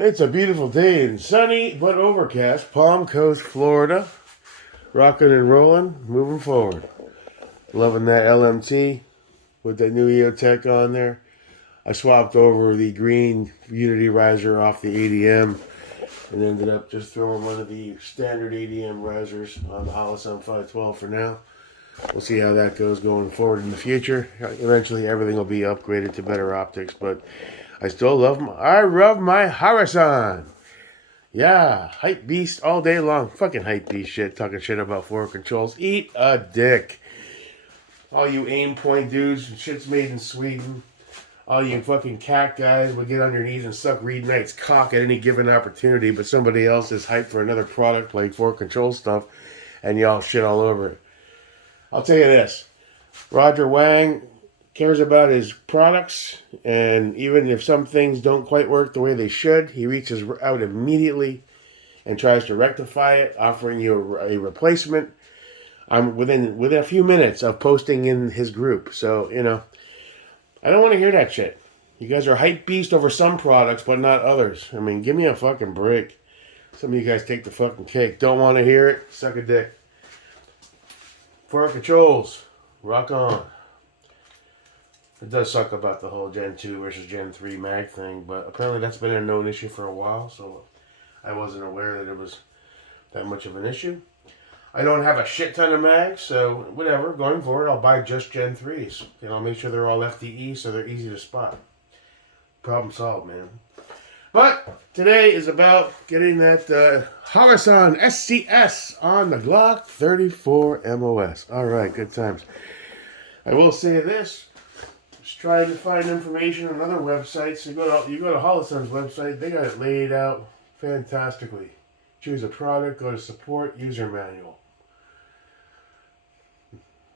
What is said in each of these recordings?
It's a beautiful day in sunny but overcast Palm Coast, Florida. Rocking and rolling, moving forward. Loving that LMT with that new EOTech on there. I swapped over the green Unity riser off the ADM and ended up just throwing one of the standard ADM risers on the Holosun 512 for now. We'll see how that goes going forward in the future. Eventually, everything will be upgraded to better optics, but I still love my Holosun. Yeah, hype beast all day long. Fucking hype beast shit. Talking shit about forward controls. Eat a dick. All you aim point dudes, shit's made in Sweden. All you fucking cat guys would get on your knees and suck Reed Knight's cock at any given opportunity, but somebody else is hyped for another product like forward control stuff, and y'all shit all over it. I'll tell you this. Roger Wang cares about his products, and even if some things don't quite work the way they should, he reaches out immediately and tries to rectify it, offering you a replacement. I'm within a few minutes of posting in his group, so I don't want to hear that shit. You guys are hype beast over some products, but not others. I mean, give me a fucking break. Some of you guys take the fucking cake. Don't want to hear it? Suck a dick. Forward controls, rock on. It does suck about the whole Gen 2 versus Gen 3 mag thing, but apparently that's been a known issue for a while, so I wasn't aware that it was that much of an issue. I don't have a shit ton of mags, so whatever. Going forward, I'll buy just Gen 3s. I'll make sure they're all FDE so they're easy to spot. Problem solved, man. But today is about getting that Holosun SCS on the Glock 34 MOS. All right, good times. I will say this. Just trying to find information on other websites. You go to Holosun's website, they got it laid out fantastically. Choose a product, go to support, user manual.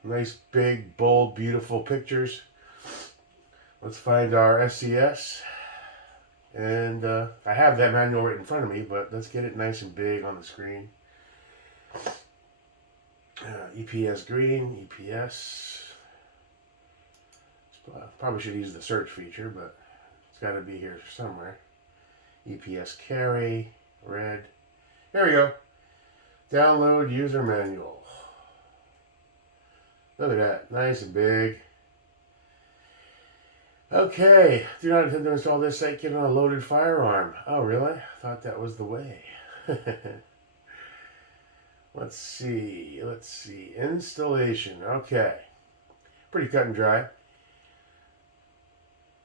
Nice, big, bold, beautiful pictures. Let's find our SCS. And I have that manual right in front of me, but let's get it nice and big on the screen. EPS green, EPS. Probably should use the search feature, but it's got to be here somewhere. EPS carry, red. Here we go. Download user manual. Look at that. Nice and big. Okay. Do not intend to install this site kit on a loaded firearm. Oh, really? Thought that was the way. Let's see. Installation. Okay. Pretty cut and dry.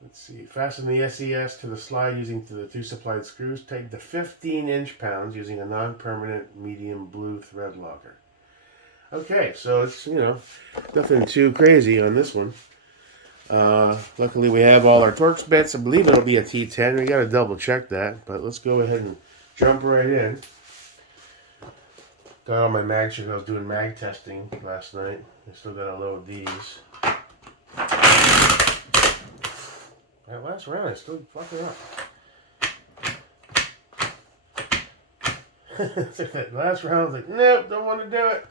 Let's see. Fasten the SES to the slide using the two supplied screws. Tighten to 15 inch-pounds using a non-permanent medium blue thread locker. Okay, so it's, nothing too crazy on this one. Luckily we have all our Torx bits. I believe it'll be a T10. We got to double check that, but let's go ahead and jump right in. Got all my mag shit. I was doing mag testing last night. I still got to load these. That last round I still fucking up. That last round I was like, nope, don't want to do it.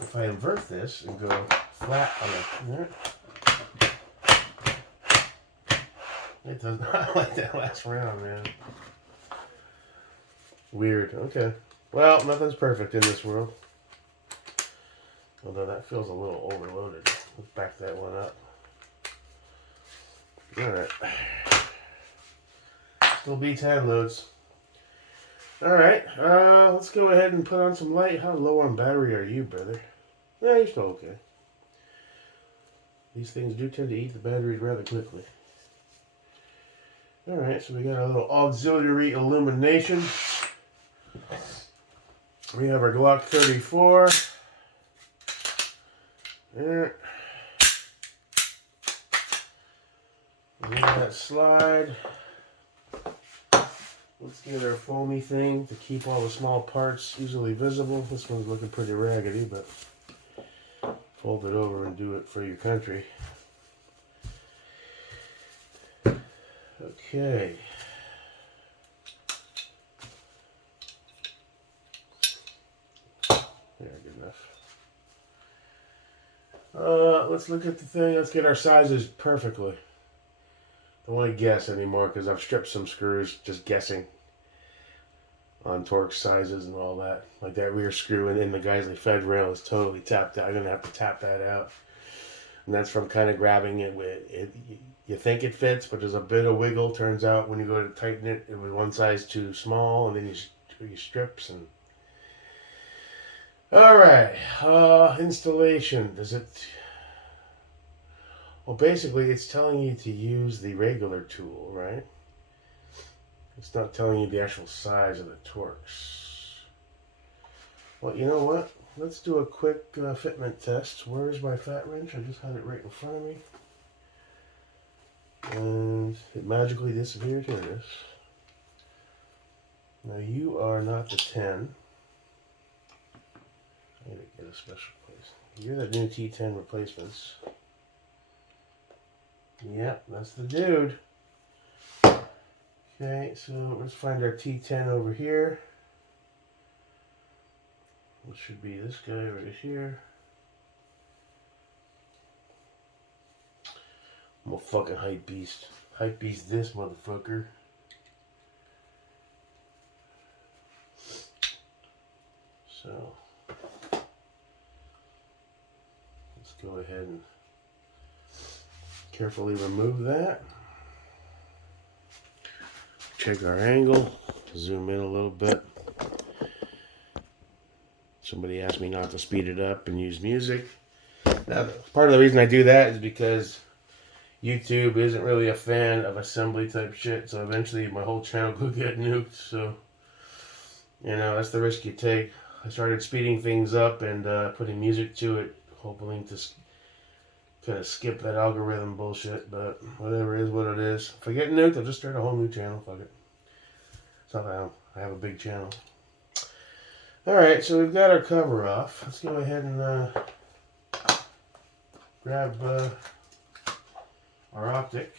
If I invert this and go flat on it does not like that last round, man. Weird. Okay. Well, nothing's perfect in this world. Although that feels a little overloaded. Let's back that one up. Alright. Still B10 loads. Alright. Let's go ahead and put on some light. How low on battery are you, brother? Yeah, you're still okay. These things do tend to eat the batteries rather quickly. Alright, so we got a little auxiliary illumination. We have our Glock 34. There. That slide. Let's get our foamy thing to keep all the small parts easily visible. This one's looking pretty raggedy, but fold it over and do it for your country. Okay. There, good enough. Let's look at the thing. Let's get our sizes perfectly. don't want to guess anymore because I've stripped some screws just guessing on torque sizes and all that. Like that rear screw in the Geisley Fed rail is totally tapped out. I'm going to have to tap that out. And that's from kind of grabbing it with it. You think it fits, but there's a bit of wiggle. Turns out when you go to tighten it, it was one size too small, and then you do your strips. And all right, installation. Does it? Well, basically, it's telling you to use the regular tool, right? It's not telling you the actual size of the Torx. Well, you know what? Let's do a quick fitment test. Where's my fat wrench? I just had it right in front of me. And it magically disappeared. Here it is. Now you are not the 10. I need to get a special place. You're the new T10 replacements. Yep, that's the dude. Okay, so let's find our T10 over here. It should be this guy right here. I'm a fucking hype beast. Hype beast this motherfucker. So let's go ahead and carefully remove that. Check our angle. Zoom in a little bit. Somebody asked me not to speed it up and use music. Now, part of the reason I do that is because YouTube isn't really a fan of assembly type shit, so eventually my whole channel could get nuked. So, you know, that's the risk you take. I started speeding things up and putting music to it, hoping to kind of skip that algorithm bullshit, but whatever it is what it is. If I get nuked, I'll just start a whole new channel. Fuck it. It's not that I have a big channel. Alright, so we've got our cover off. Let's go ahead and grab our optic.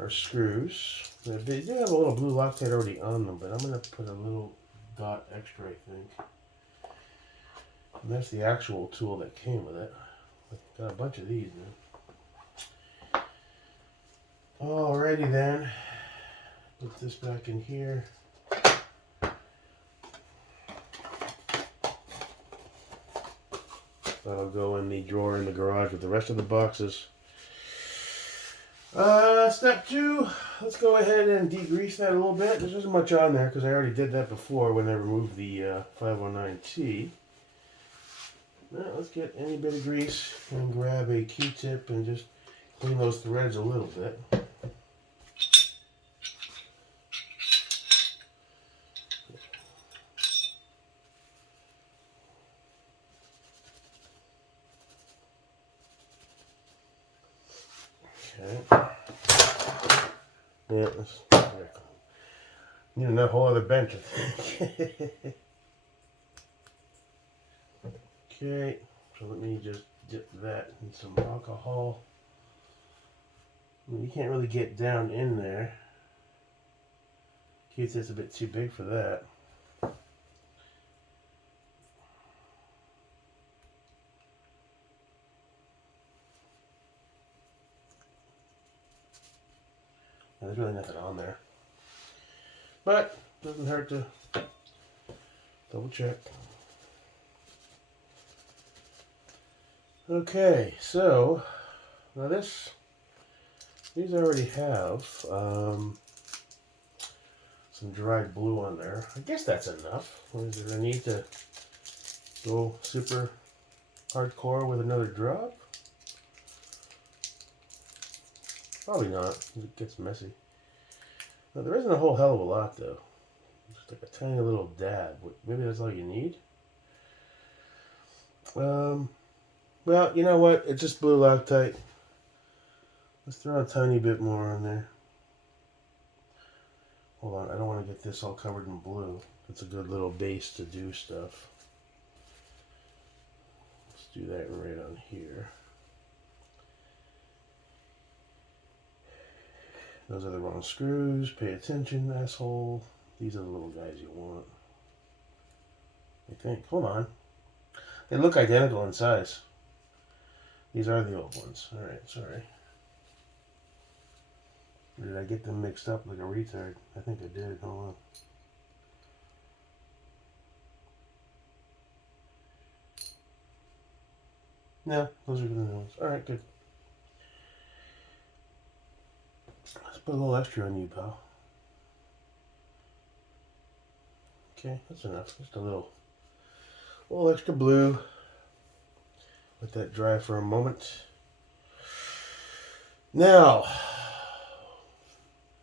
Our screws. They do have a little blue Loctite already on them, but I'm going to put a little dot extra, I think. And that's the actual tool that came with it. I've got a bunch of these now. Alrighty then. Put this back in here. That'll go in the drawer in the garage with the rest of the boxes. Step 2, let's go ahead and degrease that a little bit. There's not much on there because I already did that before when I removed the 509T. Now let's get any bit of grease and grab a Q-tip and just clean those threads a little bit. Okay. Yeah, need a whole other bench, I think. Okay, so let me just dip that in some alcohol. You can't really get down in there. Q-tip's a bit too big for that. There's really nothing on there. But doesn't hurt to double check. Okay, so now these already have some dried blue on there. I guess that's enough. Or is there a need to go super hardcore with another drop? Probably not. It gets messy. Now, there isn't a whole hell of a lot though. Just like a tiny little dab. Maybe that's all you need. Well, you know what? It's just blue Loctite. Let's throw a tiny bit more on there. Hold on, I don't want to get this all covered in blue. It's a good little base to do stuff. Let's do that right on here. Those are the wrong screws. Pay attention, asshole. These are the little guys you want. I think. Hold on. They look identical in size. These are the old ones. Alright, sorry. Or did I get them mixed up like a retard? I think I did. Hold on. No, those are the new ones. Alright, good. Let's put a little extra on you, pal. Okay, that's enough. Just a little extra blue. Let that dry for a moment. Now,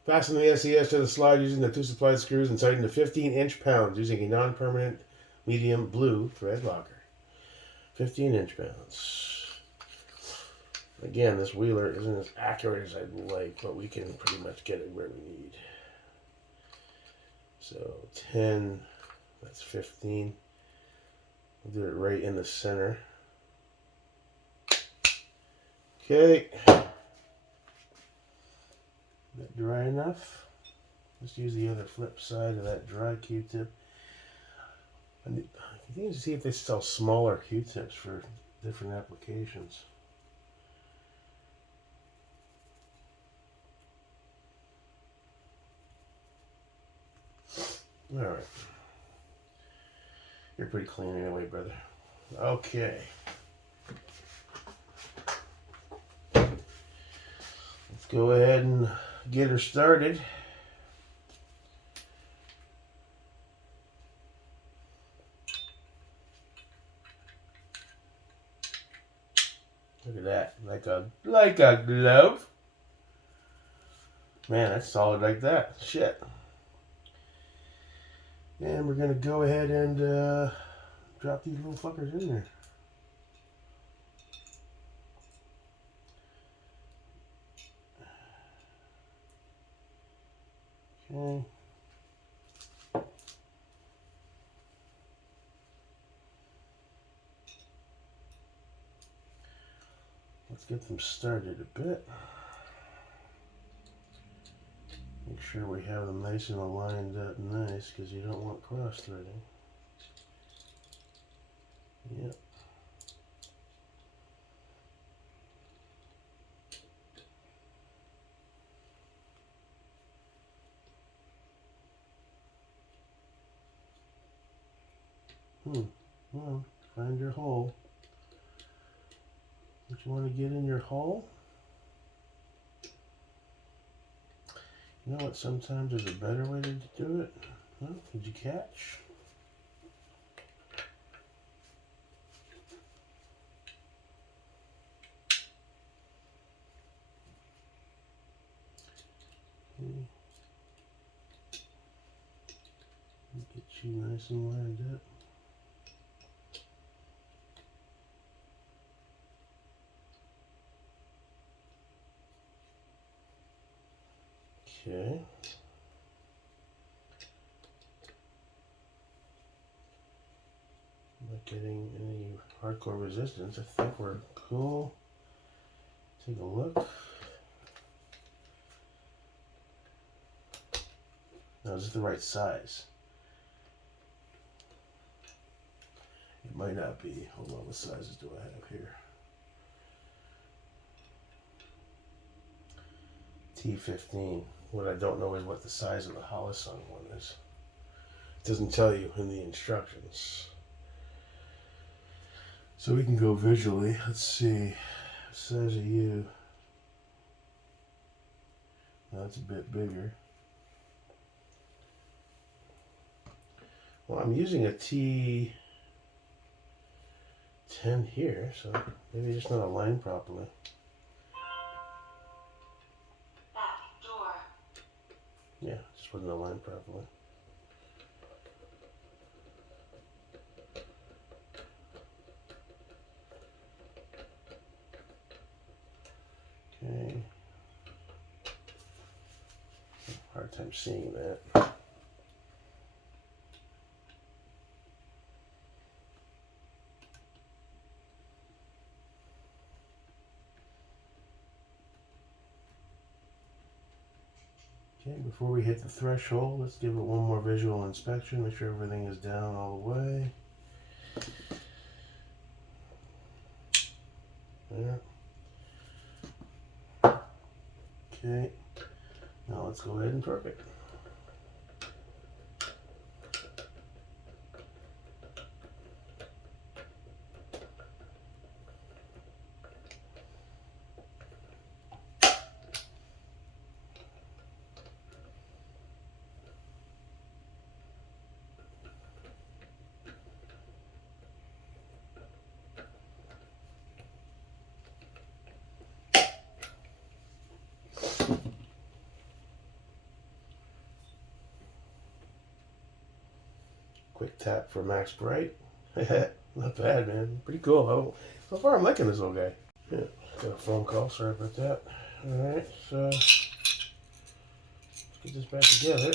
fasten the SES to the slide using the 2 supplied screws and tighten to 15 inch-pounds using a non-permanent medium blue thread locker. 15 inch-pounds. Again, this wheeler isn't as accurate as I'd like, but we can pretty much get it where we need. So 10, that's 15. We'll do it right in the center. Okay. That dry enough? Let's use the other flip side of that dry Q-tip. I need to see if they sell smaller Q-tips for different applications. Alright. You're pretty clean anyway, brother. Okay. Let's go ahead and get her started. Look at that. Like a glove. Man, that's solid like that. Shit. And we're going to go ahead and drop these little fuckers in there. Okay. Let's get them started a bit. Make sure we have them nice and aligned up nice, because you don't want cross-threading. Yep. Well, find your hole. What you want to get in your hole? You know what, sometimes there's a better way to do it. Well, did you catch? Okay. Get you nice and lined up. Okay. Not getting any hardcore resistance. I think we're cool. Take a look. Now, is it the right size? It might not be. Hold on, what sizes do I have here? T15. What I don't know is what the size of the Holosun one is. It doesn't tell you in the instructions. So we can go visually. Let's see. Size of you. That's a bit bigger. Well, I'm using a T10 here, so maybe it's just not aligned properly. Yeah, just wasn't aligned properly. Okay. Hard time seeing that. Okay, before we hit the threshold, let's give it one more visual inspection. Make sure everything is down all the way. There. Okay. Now let's go ahead and torque it. Quick tap for max bright. Not bad, man. Pretty cool. So far, I'm liking this little guy. Yeah, got a phone call. Sorry about that. All right, so let's get this back together.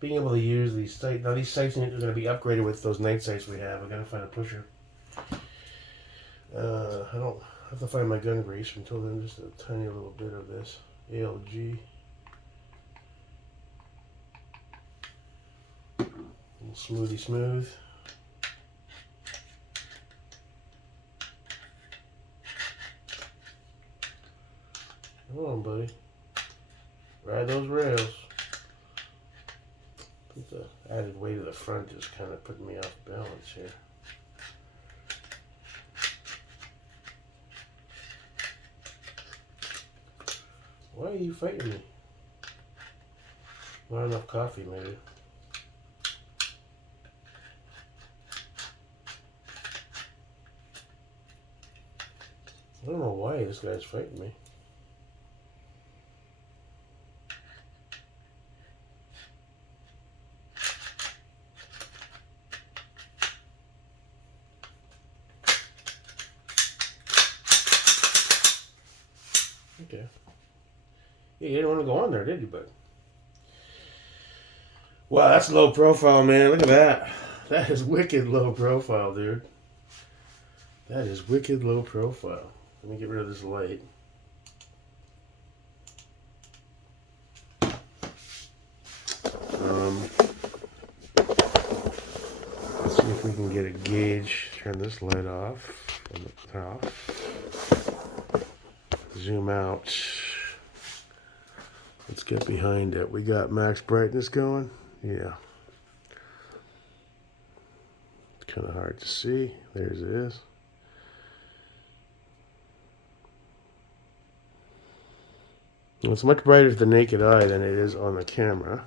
Being able to use these sights. Now, these sights are going to be upgraded with those night sights we have. I got to find a pusher. I don't have to find my gun grease. Until then, just a tiny little bit of this ALG. A little smoothy smooth. Come on, buddy. Ride those rails. The added weight of the front is kind of putting me off balance here. Why are you fighting me? Not enough coffee, maybe. I don't know why this guy's fighting me. Okay. Yeah, you didn't want to go on there, did you, bud? Wow, that's low profile, man. Look at that. That is wicked low profile, dude. That is wicked low profile. Let me get rid of this light. Let's see if we can get a gauge. Turn this light off from the top. Zoom out. Let's get behind it. We got max brightness going. Yeah. It's kind of hard to see. There's it is. It's much brighter to the naked eye than it is on the camera.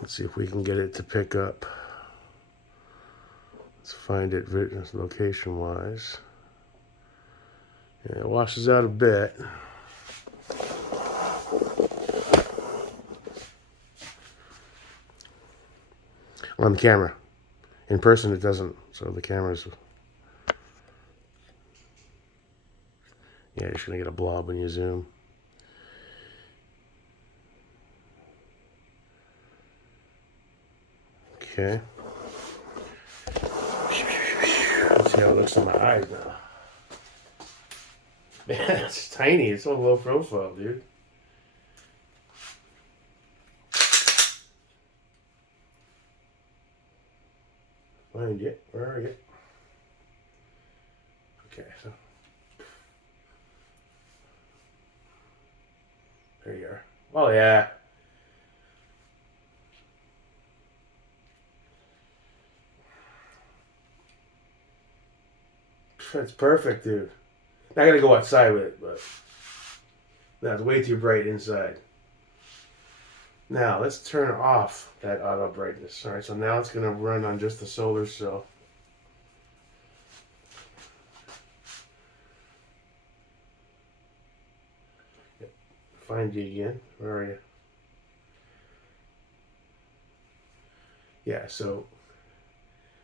Let's see if we can get it to pick up. Let's find it location-wise. Yeah, it washes out a bit. On the camera. In person it doesn't, so the camera's... Yeah, you're just going to get a blob when you zoom. Okay. Let's see how it looks in my eyes now. Man, it's tiny. It's so low profile, dude. Find it. Where are you? Okay, so. There you are. Oh, yeah. That's perfect, dude. Not gonna go outside with it, but that's way too bright inside. Now let's turn off that auto brightness. All right, so now it's gonna run on just the solar cell. Find you again. Where are you? Yeah, so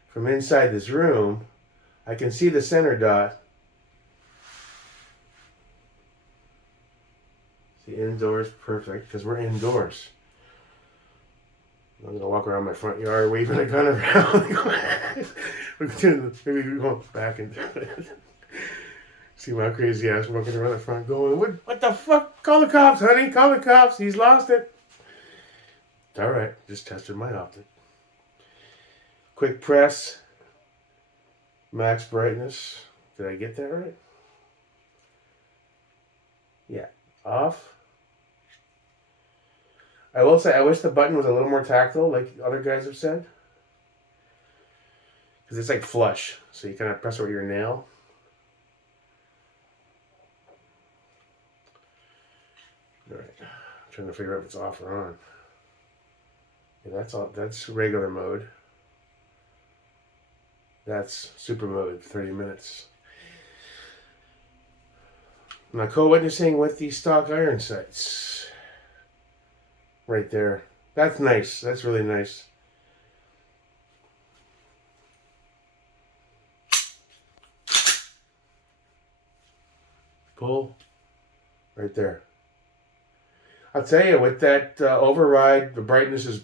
from inside this room, I can see the center dot. See, indoors, perfect, because we're indoors. I'm gonna walk around my front yard waving a gun around. Maybe we go back and see my crazy ass walking around the front going, what the fuck? Call the cops, honey. Call the cops. He's lost it. All right. Just tested my optic. Quick press. Max brightness. Did I get that right? Yeah. Off. I will say, I wish the button was a little more tactile, like other guys have said. Because it's like flush. So you kind of press it with your nail. Alright. I'm trying to figure out if it's off or on. Yeah, that's all. That's regular mode. That's super mode, 30 minutes. Now co-witnessing with the stock iron sights. Right there. That's nice. That's really nice. Pull. Right there. I'll tell you, with that override, the brightness is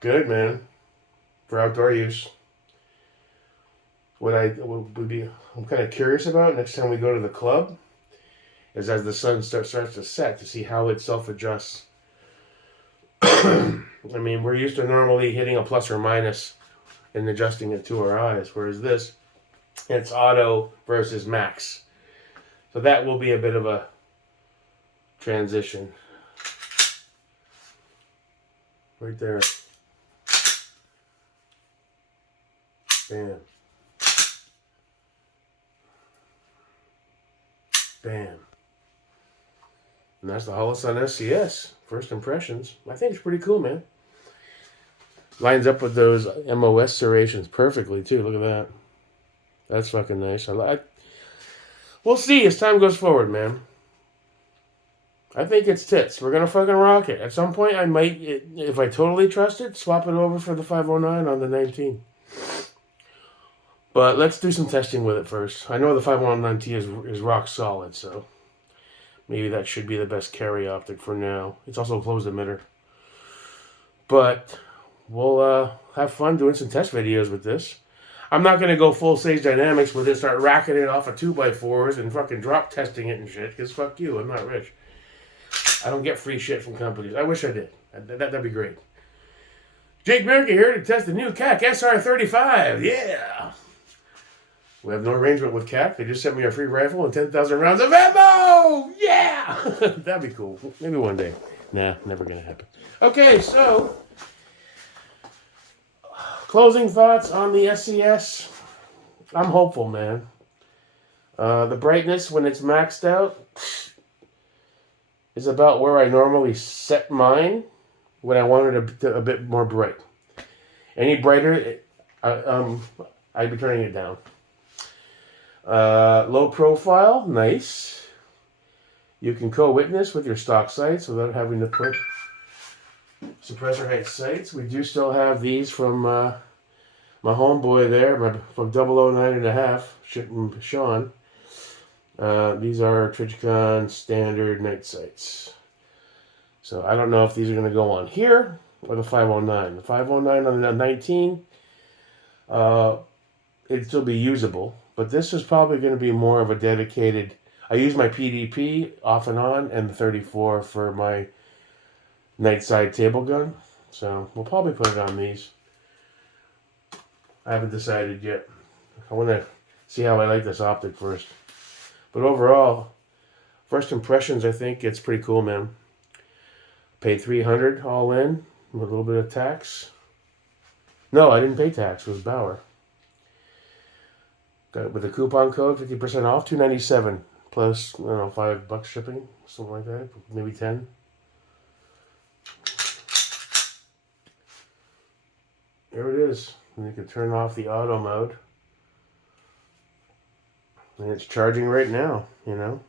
good, man. For outdoor use. What I'm kind of curious about next time we go to the club is as the sun starts to set to see how it self-adjusts. I mean, we're used to normally hitting a plus or minus and adjusting it to our eyes, whereas this, it's auto versus max. So that will be a bit of a transition. Right there. Bam. Bam. And that's the Holosun Scs. First impressions. I think it's pretty cool, man. Lines up with those MOS serrations perfectly, too. Look at that. That's fucking nice. We'll see as time goes forward, man. I think it's tits. We're going to fucking rock it. At some point, I might, if I totally trust it, swap it over for the 509 on the 19. But let's do some testing with it first. I know the 519T is rock solid, so maybe that should be the best carry optic for now. It's also a closed emitter. But we'll have fun doing some test videos with this. I'm not going to go full Sage Dynamics with it, start racking it off of 2x4s and fucking drop testing it and shit, because fuck you, I'm not rich. I don't get free shit from companies. I wish I did. That'd be great. Jake America here to test the new CAC SR35. Yeah! We have no arrangement with CAC. They just sent me a free rifle and 10,000 rounds of ammo! Yeah! That'd be cool. Maybe one day. Nah, never gonna happen. Okay, so closing thoughts on the SCS. I'm hopeful, man. The brightness, when it's maxed out, is about where I normally set mine when I want it a bit more bright. Any brighter, I'd be turning it down. Low profile, nice. You can co-witness with your stock sights without having to put suppressor height sights. We do still have these from my homeboy there, from 009.5, Sean. These are Trijicon standard night sights. So I don't know if these are going to go on here or the 509. The 509 on the 19, it'd still be usable. But this is probably going to be more of a dedicated... I use my PDP off and on and the 34 for my night side table gun. So we'll probably put it on these. I haven't decided yet. I want to see how I like this optic first. But overall, first impressions, I think it's pretty cool, man. Paid $300 all in with a little bit of tax. No, I didn't pay tax. It was Bauer. Got it with a coupon code, 50% off, $297 plus, I don't know, $5 shipping, something like that, maybe 10. There it is. And you can turn off the auto mode. And it's charging right now, you know.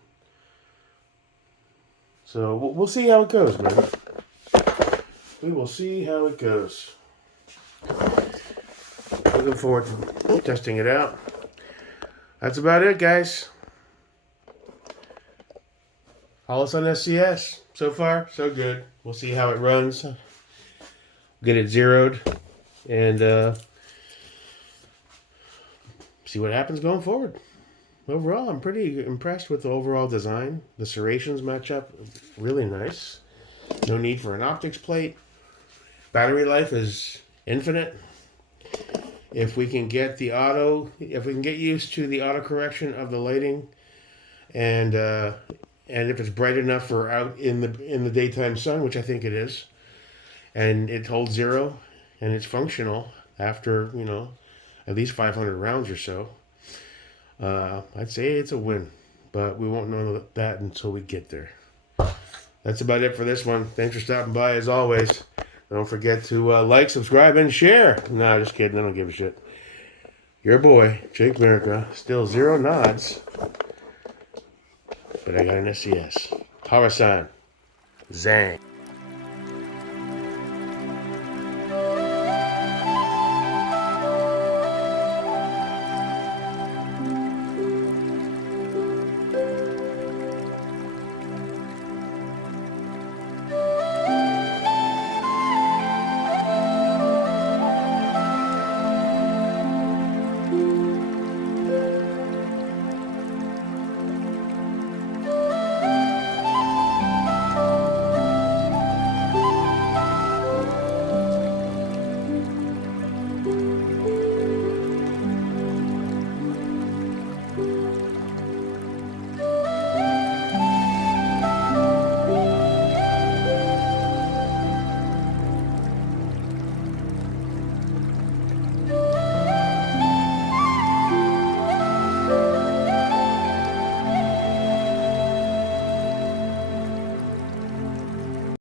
So we'll see how it goes, man. We will see how it goes. Looking forward to testing it out. That's about it, guys. Holosun Scs. So far, so good. We'll see how it runs. get it zeroed, and see what happens going forward. Overall, I'm pretty impressed with the overall design. The serrations match up really nice. No need for an optics plate. Battery life is infinite. If we can get if we can get used to the auto correction of the lighting, and if it's bright enough for out in the daytime sun, which I think it is, and it holds zero, and it's functional after at least 500 rounds or so, I'd say it's a win. But we won't know that until we get there. That's about it for this one. Thanks for stopping by as always. Don't forget to like, subscribe, and share. No, just kidding. I don't give a shit. Your boy, Jake America, still 0 nods. But I got an SCS. Holosun. Zang.